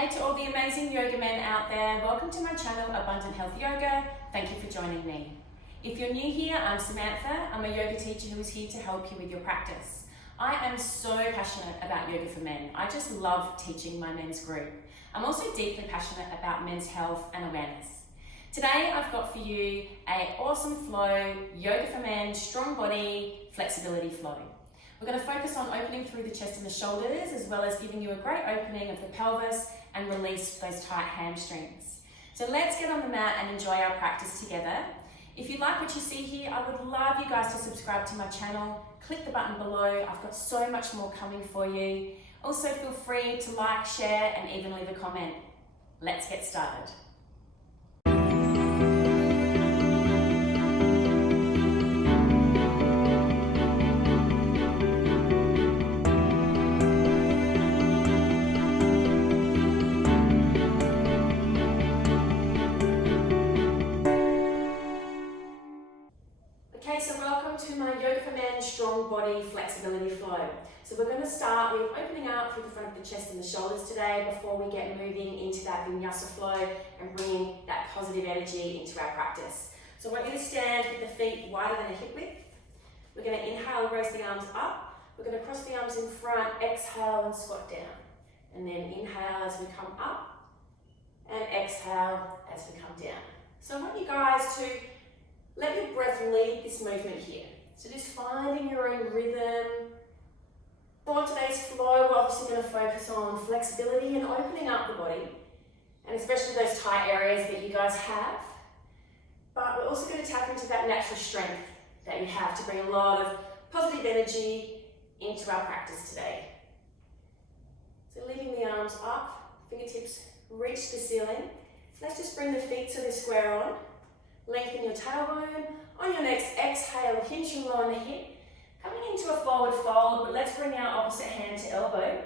Hey to all the amazing yoga men out there, welcome to my channel Abundant Health Yoga. Thank you for joining me. If you're new here, I'm Samantha. I'm a yoga teacher who is here to help you with your practice. I am so passionate about yoga for men. I just love teaching my men's group. I'm also deeply passionate about men's health and awareness. Today I've got for you an awesome flow, yoga for men, strong body, flexibility flow. We're going to focus on opening through the chest and the shoulders, as well as giving you a great opening of the pelvis and release those tight hamstrings. So let's get on the mat and enjoy our practice together. If you like what you see here, I would love you guys to subscribe to my channel. Click the button below. I've got so much more coming for you. Also feel free to like, share, and even leave a comment. Let's get started. So welcome to my Yoga for Men Strong Body Flexibility Flow. So we're going to start with opening out through the front of the chest and the shoulders today before we get moving into that vinyasa flow and bringing that positive energy into our practice. So we're going to stand with the feet wider than a hip width. We're going to inhale, raise the arms up. We're going to cross the arms in front, exhale and squat down. And then inhale as we come up and exhale as we come down. So I want you guys to let your breath lead this movement here. So just finding your own rhythm. For today's flow, we're obviously going to focus on flexibility and opening up the body, and especially those tight areas that you guys have. But we're also going to tap into that natural strength that you have to bring a lot of positive energy into our practice today. So leaving the arms up, fingertips reach the ceiling. Let's just bring the feet so they're square on. Lengthen your tailbone. On your next exhale, hinge your lower hip. Coming into a forward fold, but let's bring our opposite hand to elbow.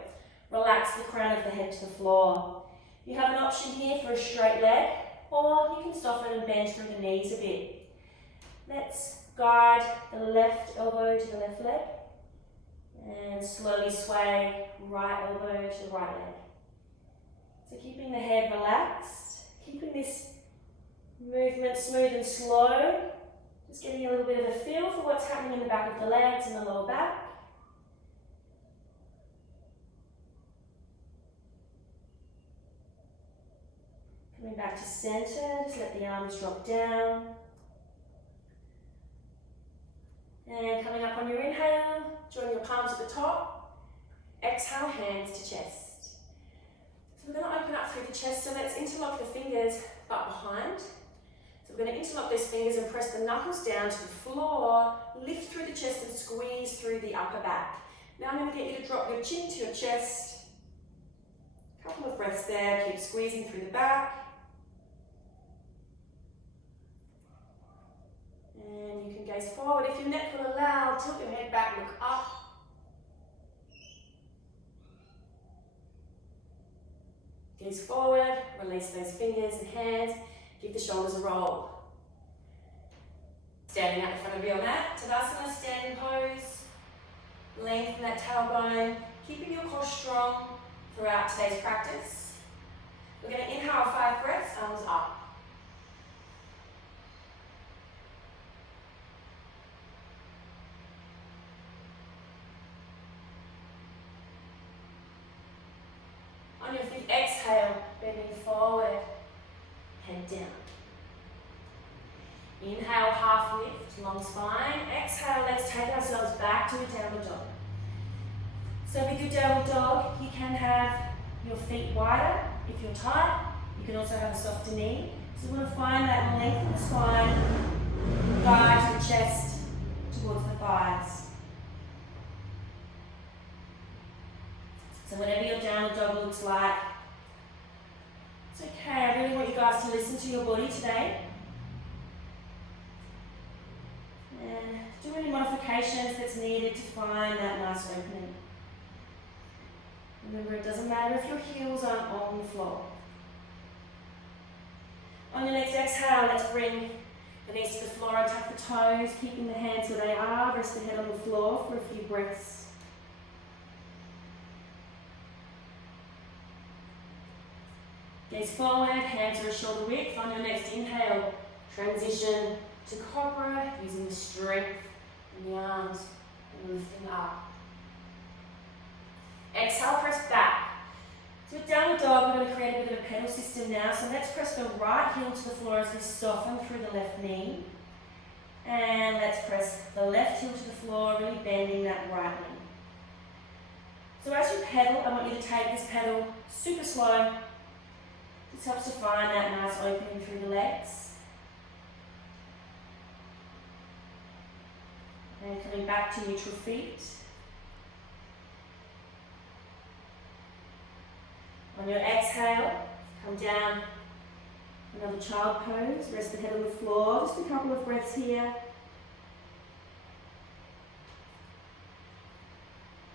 Relax the crown of the head to the floor. You have an option here for a straight leg, or you can soften and bend through the knees a bit. Let's guide the left elbow to the left leg, and slowly sway right elbow to the right leg. So keeping the head relaxed, keeping this movement smooth and slow, just getting a little bit of a feel for what's happening in the back of the legs and the lower back. Coming back to center, just let the arms drop down. And coming up on your inhale, join your palms at the top. Exhale, hands to chest. So we're going to open up through the chest, so let's interlock the fingers butt behind. So we're going to interlock those fingers and press the knuckles down to the floor, lift through the chest and squeeze through the upper back. Now I'm going to get you to drop your chin to your chest. A couple of breaths there, keep squeezing through the back. And you can gaze forward. If your neck will allow, tilt your head back, look up. Gaze forward, release those fingers and hands. Give the shoulders a roll. Standing at the front of your mat, Tadasana, standing pose. Lengthen that tailbone, keeping your core strong throughout today's practice. We're going to inhale 5 breaths, arms up. On your 5th exhale, bending forward. Head down. Inhale, half lift, long spine. Exhale, let's take ourselves back to a downward dog. So with your downward dog, you can have your feet wider if you're tight. You can also have a softer knee. So you want to find that length of the spine, guide the chest towards the thighs. So whatever your downward dog looks like, it's okay. I really want you guys to listen to your body today. And do any modifications that's needed to find that nice opening. Remember, it doesn't matter if your heels aren't on the floor. On your next exhale, let's bring the knees to the floor and tuck the toes, keeping the hands where they are. Rest the head on the floor for a few breaths. Gaze forward, hands are shoulder width. On your next inhale, transition to cobra, using the strength in the arms and lifting up. Exhale, press back. So with downward dog, we're going to create a bit of a pedal system now. So let's press the right heel to the floor as we soften through the left knee. And let's press the left heel to the floor, really bending that right knee. So as you pedal, I want you to take this pedal super slow. This helps to find that nice opening through the legs. And coming back to neutral feet. On your exhale, come down, another child pose, rest the head on the floor, just a couple of breaths here.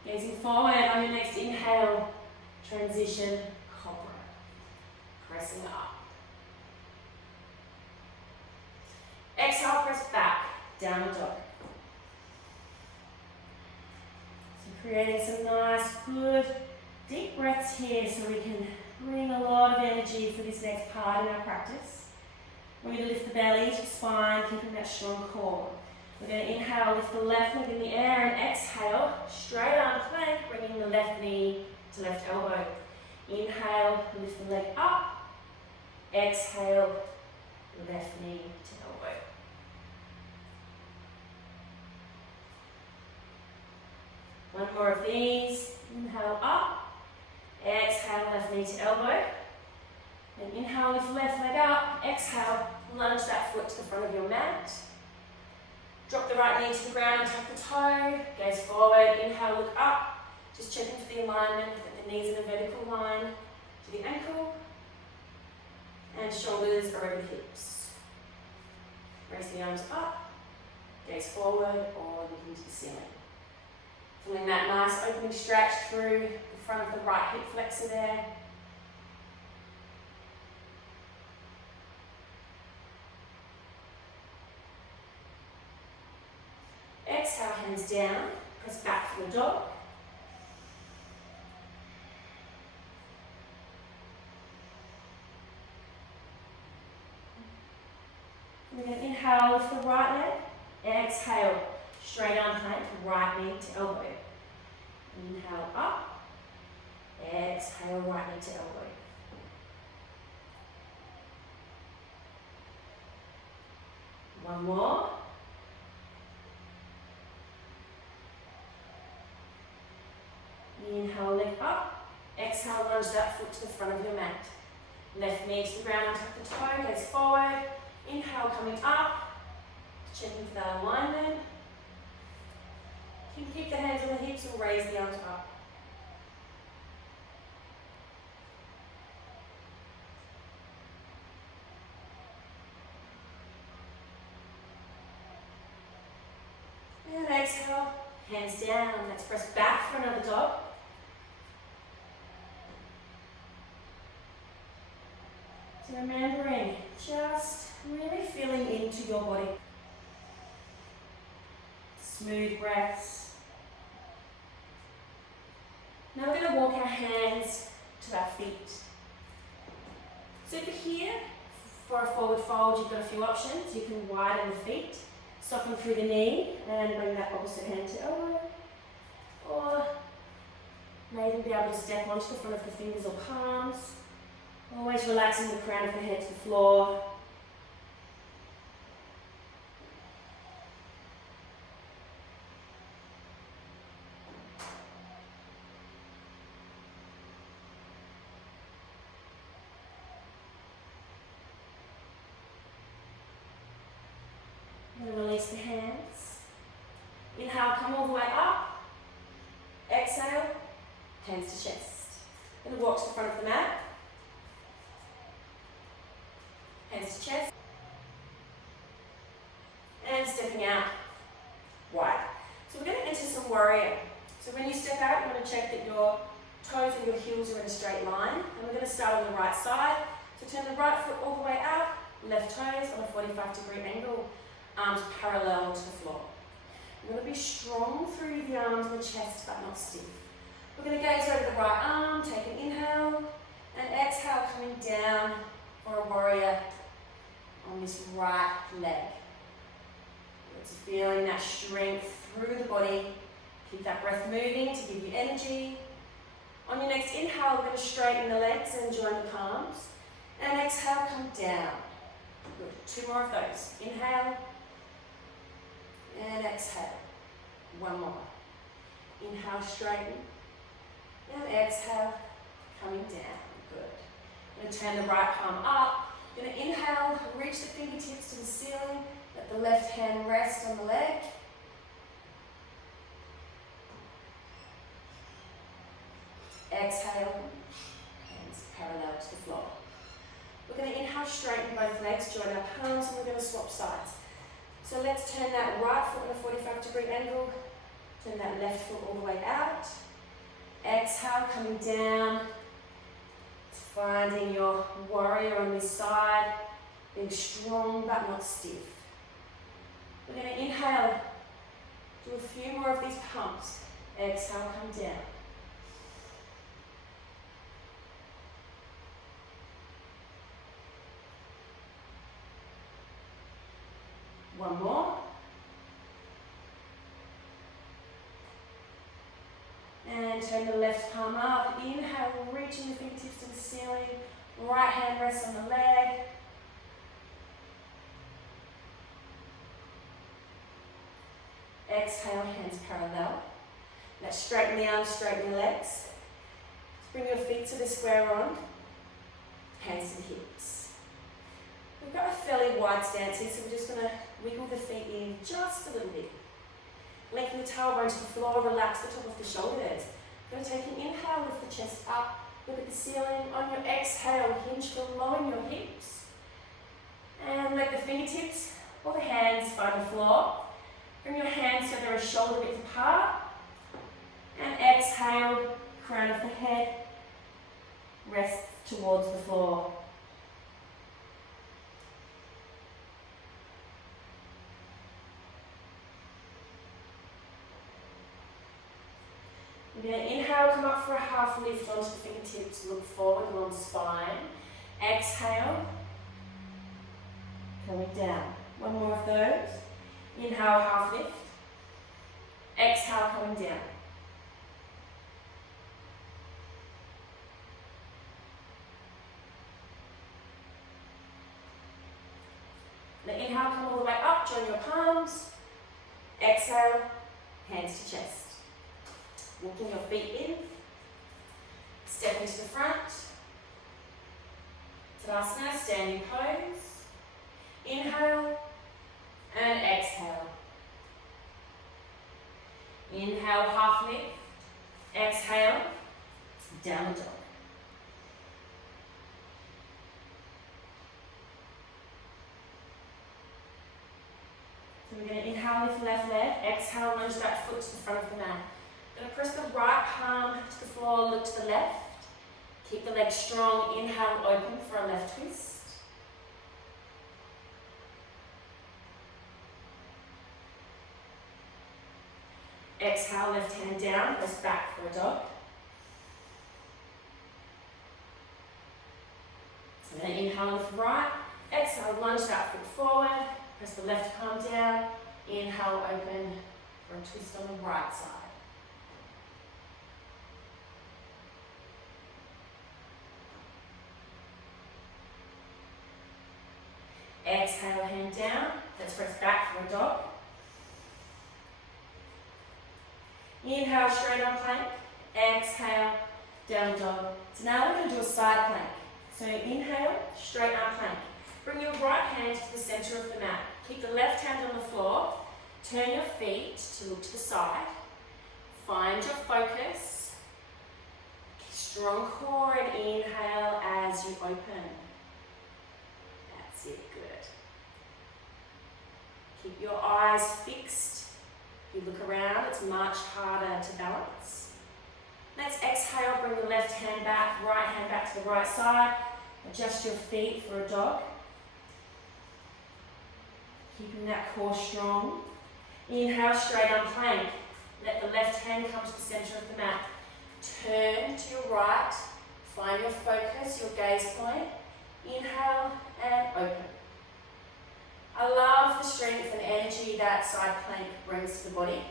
Gazing forward, on your next inhale, transition, cobra, pressing up. Exhale, press back, downward dog. So creating some nice, good, deep breaths here so we can bring a lot of energy for this next part in our practice. We're going to lift the belly to the spine, keeping that strong core. We're going to inhale, lift the left leg in the air, and exhale, straight arm plank, bringing the left knee to left elbow. Inhale, lift the leg up. Exhale, left knee to elbow. One more of these. Inhale up. Exhale, left knee to elbow. Then inhale, lift left leg up. Exhale, lunge that foot to the front of your mat. Drop the right knee to the ground and tuck the toe. Gaze forward. Inhale, look up. Just checking for the alignment, that the knees in a vertical line to the ankle. And shoulders are over the hips. Raise the arms up. Gaze forward or looking to the ceiling. Feeling that nice opening stretch through the front of the right hip flexor there. Exhale, hands down, press back for the dog. We're going to inhale, lift the right leg. Exhale, straight arm plank, right knee to elbow. Inhale up. Exhale, right knee to elbow. One more. Inhale, leg up. Exhale, lunge that foot to the front of your mat. Left knee to the ground and tuck the toe, gaze forward. Inhale, coming up. Checking for that alignment. You can keep the hands on the hips or raise the arms up. And exhale, hands down. Let's press back for another dog. So remembering, just really feeling into your body. Smooth breaths. Now we're going to walk our hands to our feet. So for here, for a forward fold, you've got a few options. You can widen the feet, soften through the knee, and bring that opposite hand to elbow. Or may even be able to step onto the front of the fingers or palms. Always relaxing the crown of the head to the floor. And release the hands. Inhale, come all the way up. Exhale, hands to chest. Going to walk to the front of the mat. Hands to chest. And stepping out wide. So we're going to enter some warrior. So when you step out, you want to check that your toes and your heels are in a straight line. And we're going to start on the right side. So turn the right foot all the way out, left toes on a 45-degree angle, arms parallel to the floor. We're going to be strong through the arms and the chest, but not stiff. We're going to gaze over the right arm, take an inhale, and exhale, coming down for a warrior on this right leg. It's feeling that strength through the body. Keep that breath moving to give you energy. On your next inhale, we're going to straighten the legs and join the palms. And exhale, come down. Good. 2 more of those. Inhale. And exhale. 1 more. Inhale, straighten. And exhale, coming down. Good. I'm going to turn the right palm up. I'm going to inhale, reach the fingertips to the ceiling. Let the left hand rest on the leg. Exhale, hands parallel to the floor. We're going to inhale, straighten both legs, join our palms, and we're going to swap sides. So let's turn that right foot on a 45-degree angle. Turn that left foot all the way out. Exhale, coming down. Finding your warrior on this side. Being strong but not stiff. We're going to inhale. Do a few more of these pumps. Exhale, come down. One more. And turn the left palm up. Inhale, reaching the fingertips to the ceiling. Right hand rests on the leg. Exhale, hands parallel. Let's straighten the arms, straighten the legs. Let's bring your feet to the square rod. Hands to the hips. We've got a fairly wide stance here, so we're just going to wiggle the feet in just a little bit. Lengthen the tailbone to the floor, relax the top of the shoulders. Going to take an inhale, lift the chest up, look at the ceiling. On your exhale, hinge to lower your hips. And let the fingertips or the hands find the floor. Bring your hands so they're a shoulder width apart. And exhale, crown of the head, rest towards the floor. We're going to inhale, come up for a half lift onto the fingertips, look forward along the spine. Exhale, coming down. 1 more of those. Inhale, half lift. Exhale, coming down. Now inhale, come all the way up, join your palms. Exhale, hands to chest. Walking your feet in, step into the front, Tadasana, standing pose, inhale and exhale. Inhale, half lift, exhale, downward dog. So we're going to inhale, lift left leg, exhale, lunge that foot to the front of the mat. Going to press the right palm to the floor, look to the left. Keep the leg strong. Inhale, open for a left twist. Exhale, left hand down, press back for a dog. And then inhale, lift right. Exhale, lunge that foot forward. Press the left palm down. Inhale, open for a twist on the right side. Exhale, hand down. Let's press back for a dog. Inhale, straight on plank. Exhale, down dog. So now we're going to do a side plank. So inhale, straight arm plank. Bring your right hand to the center of the mat. Keep the left hand on the floor. Turn your feet to look to the side. Find your focus. Strong core and inhale as you open. That's it, good. Keep your eyes fixed. You look around, it's much harder to balance. Let's exhale, bring the left hand back, right hand back to the right side. Adjust your feet for a dog. Keeping that core strong. Inhale, straight on plank. Let the left hand come to the center of the mat. Turn to your right, Find your focus, your gaze point. Inhale and open. I love the strength and energy that side plank brings to the body.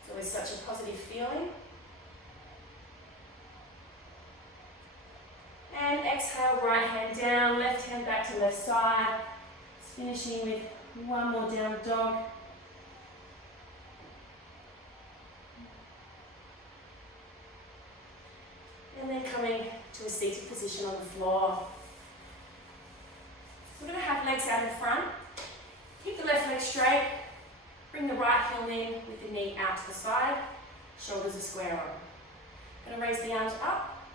It's always such a positive feeling. And exhale, right hand down, left hand back to left side. Just finishing with one more down dog. And then coming to a seated position on the floor. We're going to have legs out in front. Keep the left leg straight. Bring the right heel in with the knee out to the side. Shoulders are square on. Going to raise the arms up.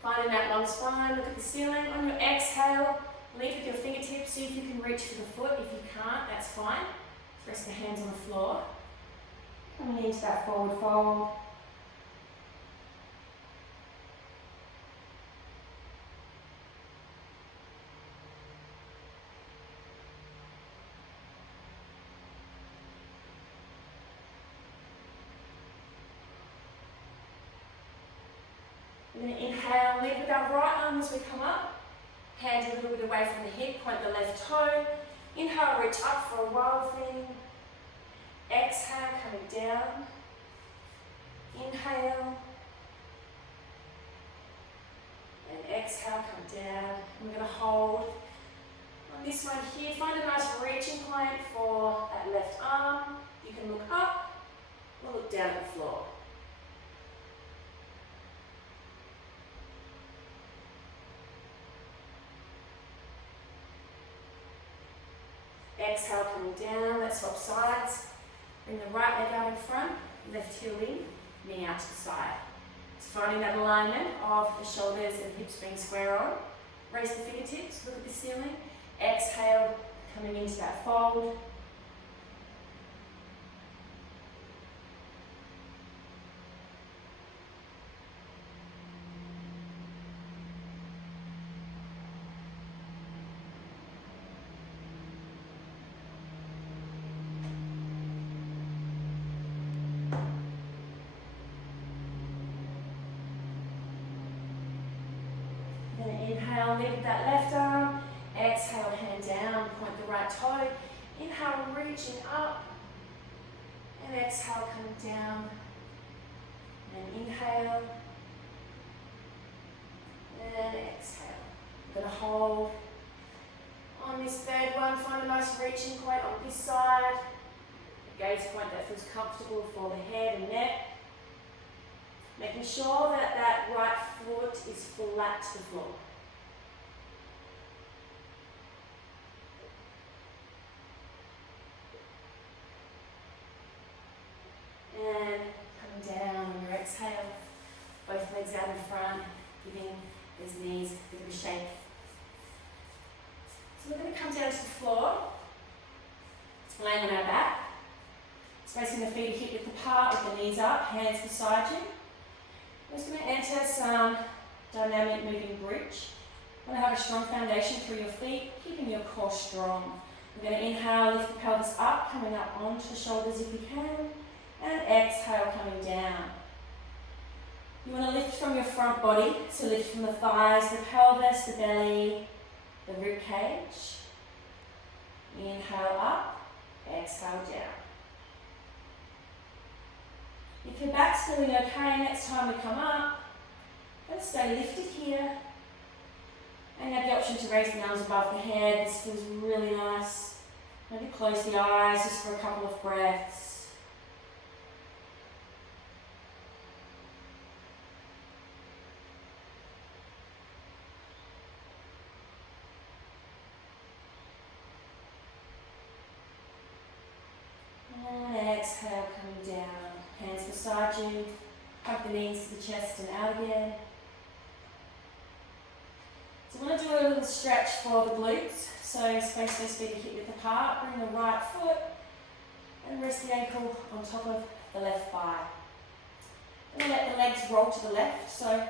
Finding that long spine, look at the ceiling. On your exhale, lead with your fingertips. See if you can reach for the foot. If you can't, that's fine. Rest the hands on the floor. Coming into that forward fold. We're going to inhale, lead with our right arm as we come up. Hands a little bit away from the hip, point the left toe. Inhale, reach up for a wild thing. Exhale, coming down. Inhale. And exhale, come down. We're going to hold on this one here. Find a nice reaching point for that left arm. You can look up or look down at the floor. Exhale, coming down, let's swap sides. Bring the right leg out in front, left heel in, knee out to the side. Just finding that alignment of the shoulders and hips being square on. Raise the fingertips, look at the ceiling. Exhale, coming into that fold. Inhale, lift that left arm. Exhale, hand down, point the right toe. Inhale, reaching up. And exhale, coming down. And inhale. And exhale. We're going to hold on this third one. Find a nice reaching point on this side. A gaze point that feels comfortable for the head and neck. Making sure that that right foot is flat to the floor. And coming down on your exhale, both legs out in front, giving those knees a bit of a shake. So we're going to come down to the floor, laying on our back, spacing the feet hip width apart with the knees up, hands beside you. We're just going to enter some dynamic moving bridge. You want to have a strong foundation through your feet, keeping your core strong. We're going to inhale, lift the pelvis up, coming up onto the shoulders if you can. And exhale, coming down. You want to lift from your front body, so lift from the thighs, the pelvis, the belly, the rib cage. Inhale up, exhale down. If your back's feeling okay, next time we come up, let's stay lifted here. And you have the option to raise the arms above the head. This feels really nice. Maybe close the eyes just for a couple of breaths. Exhale, coming down. Hands beside you. Hug the knees to the chest and out again. So I want to do a little stretch for the glutes. So space those feet hip width apart. Bring the right foot and rest the ankle on top of the left thigh. And let the legs roll to the left. So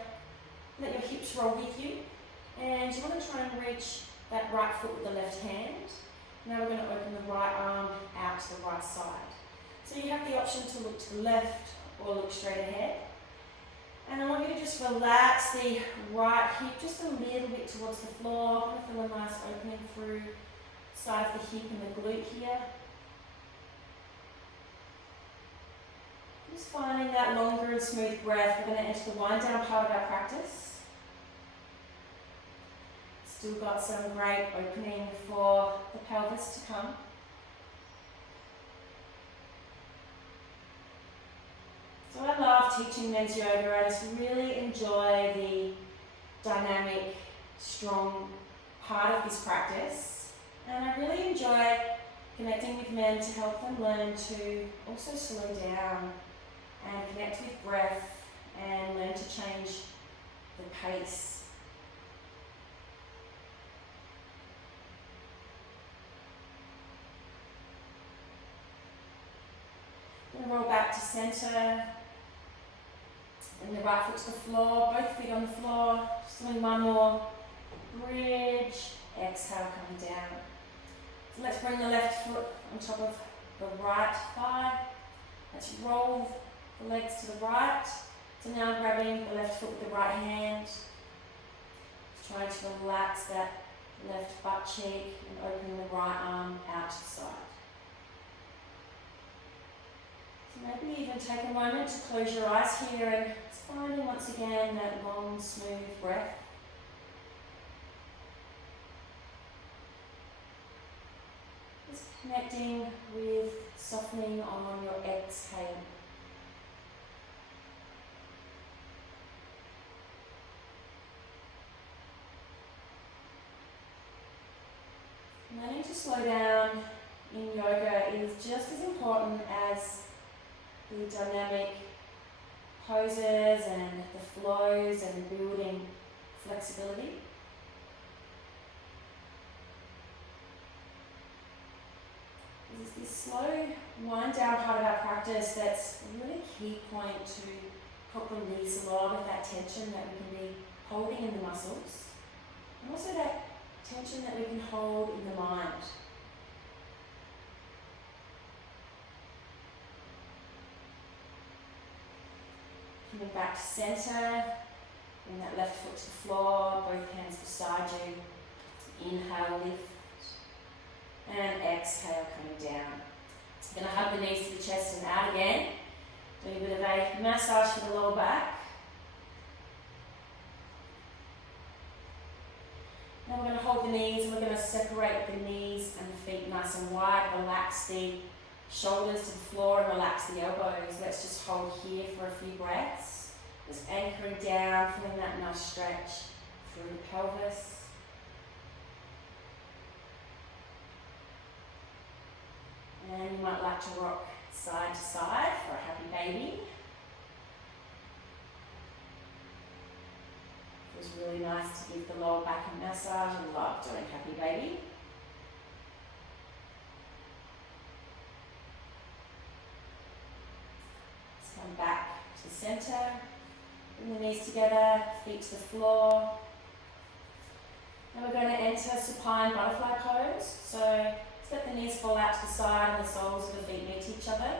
let your hips roll with you. And you want to try and reach that right foot with the left hand. Now we're going to open the right arm out to the right side. So you have the option to look to the left or look straight ahead. And I want you to just relax the right hip just a little bit towards the floor. I'm going to feel a nice opening through the side of the hip and the glute here. Just finding that longer and smooth breath. We're going to enter the wind down part of our practice. Still got some great opening for the pelvis to come. So I love teaching men's yoga. I just really enjoy the dynamic, strong part of this practice. And I really enjoy connecting with men to help them learn to also slow down and connect with breath and learn to change the pace. Going to roll back to center. And the right foot to the floor, both feet on the floor. Just doing one more bridge. Exhale, coming down. So let's bring the left foot on top of the right thigh. Let's roll the legs to the right. So now grabbing the left foot with the right hand. Just trying to relax that left butt cheek and opening the right arm out to the side. Maybe even take a moment to close your eyes here and finding once again that long, smooth breath. Just connecting with softening on your exhale. Learning to slow down in yoga is just as important as the dynamic poses and the flows and building flexibility. There's this slow wind down part of our practice that's a really key point to help release a lot of that tension that we can be holding in the muscles, and also that tension that we can hold in the mind. Coming back to center, bring that left foot to the floor, both hands beside you. Inhale, lift, and exhale, coming down. Going to hug the knees to the chest and out again. Doing a bit of a massage for the lower back. Now we're going to hold the knees and we're going to separate the knees and the feet nice and wide. Relax the shoulders to the floor and relax the elbows. Let's just hold here for a few breaths. Just anchoring down, feeling that nice stretch through the pelvis. And you might like to rock side to side for a happy baby. Feels really nice to give the lower back a massage. I love doing happy baby. Come back to the center, bring the knees together, feet to the floor. Now we're going to enter supine butterfly pose. So just let the knees fall out to the side and the soles of the feet meet each other.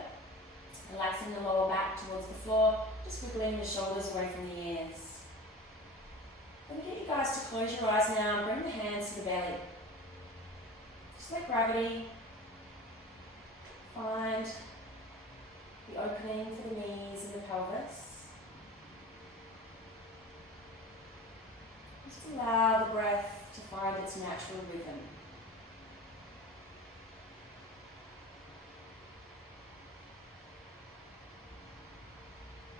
Relaxing the lower back towards the floor, just wiggling the shoulders away from the ears. I'm going to get you guys to close your eyes now and bring the hands to the belly. Just let gravity find the opening for the knees and the pelvis. Just allow the breath to find its natural rhythm.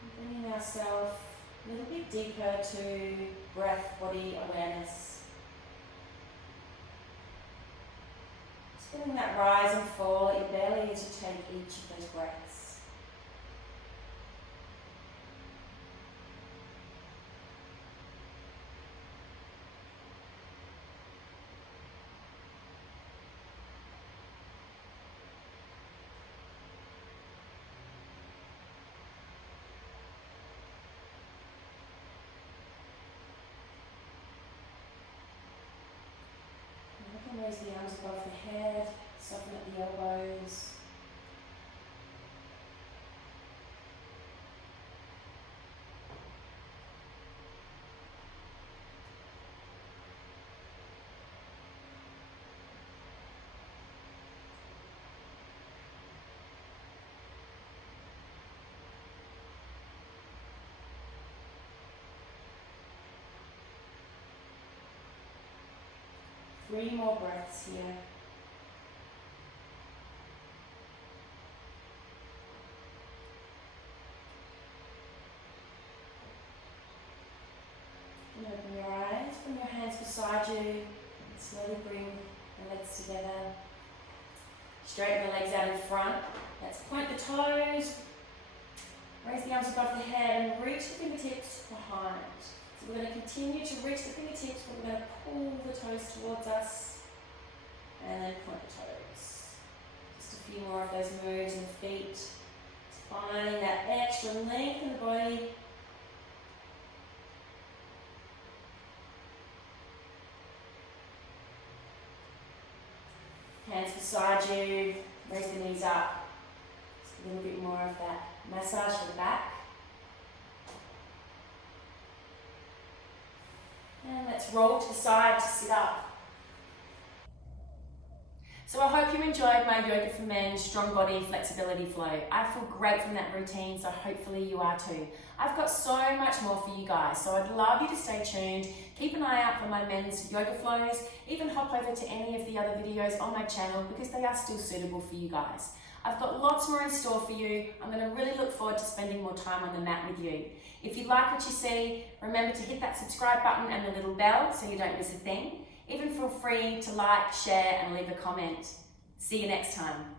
And bringing ourselves a little bit deeper to breath, body awareness. Just feeling that rise and fall at your belly as you take each of those breaths. Raise the arms above the head, soften at the elbows. 3 more breaths here. And open your eyes, bring your hands beside you, and slowly bring the legs together. Straighten the legs out in front. Let's point the toes, raise the arms above the head and reach the fingertips behind. So we're going to continue to reach the fingertips, but we're going to pull the toes towards us and then point the toes. Just a few more of those moves in the feet. Just finding that extra length in the body. Hands beside you, raise the knees up. Just a little bit more of that massage for the back. And let's roll to the side to sit up. So I hope you enjoyed my Yoga for Men Strong Body Flexibility Flow. I feel great from that routine, so hopefully you are too. I've got so much more for you guys, so I'd love you to stay tuned. Keep an eye out for my men's yoga flows. Even hop over to any of the other videos on my channel because they are still suitable for you guys. I've got lots more in store for you. I'm going to really look forward to spending more time on the mat with you. If you like what you see, remember to hit that subscribe button and the little bell so you don't miss a thing. Even feel free to like, share and leave a comment. See you next time.